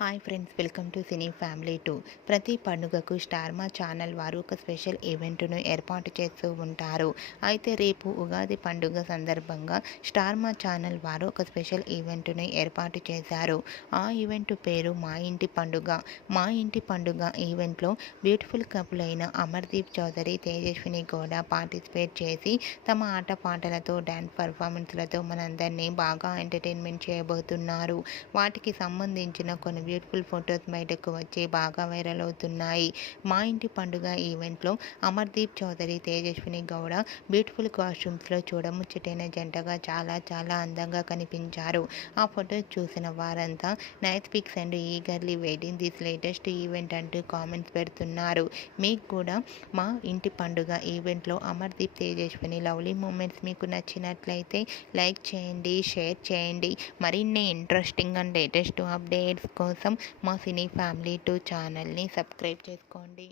Hi friends, welcome to cine family 2. ప్రతి పండుగకు star మా ఛానల్ వారు ఒక స్పెషల్ ఈవెంట్ను ఏర్పాటు చేస్తూ ఉంటారు. అయితే రేపు ఉగాది పండుగ సందర్భంగా స్టార్ మా ఛానల్ వారు ఒక స్పెషల్ ఈవెంట్ను ఏర్పాటు చేశారు. ఆ ఈవెంట్ పేరు మా ఇంటి పండుగ. మా ఇంటి పండుగ ఈవెంట్లో బ్యూటిఫుల్ కపుల్ అయిన అమర్దీప్ చౌదరి, తేజస్విని గౌడ పార్టిసిపేట్ చేసి తమ ఆటపాటలతో, డ్యాన్స్ పర్ఫార్మెన్స్లతో మనందరినీ బాగా ఎంటర్టైన్మెంట్ చేయబోతున్నారు. వాటికి సంబంధించిన కొన్ని బ్యూటిఫుల్ ఫొటోస్ బయటకు వచ్చి బాగా వైరల్ అవుతున్నాయి. మా ఇంటి పండుగ ఈవెంట్లో అమర్దీప్ చౌదరి, తేజస్విని గౌడ బ్యూటిఫుల్ కాస్ట్యూమ్స్లో చూడముచ్చటైన జంటగా చాలా చాలా అందంగా కనిపించారు. ఆ ఫొటోస్ చూసిన వారంతా nice pics and eagerly waiting this latest event అంటూ కామెంట్స్ పెడుతున్నారు. మీకు కూడా మా ఇంటి పండుగ ఈవెంట్లో అమర్దీప్, తేజస్విని లవ్లీ మూమెంట్స్ మీకు నచ్చినట్లయితే లైక్ చేయండి, షేర్ చేయండి. మరిన్ని ఇంట్రెస్టింగ్ అండ్ లేటెస్ట్ అప్డేట్స్ కోసం మా సినీ ఫ్యామిలీ 2 ఛానల్ని సబ్స్క్రైబ్ చేసుకోండి.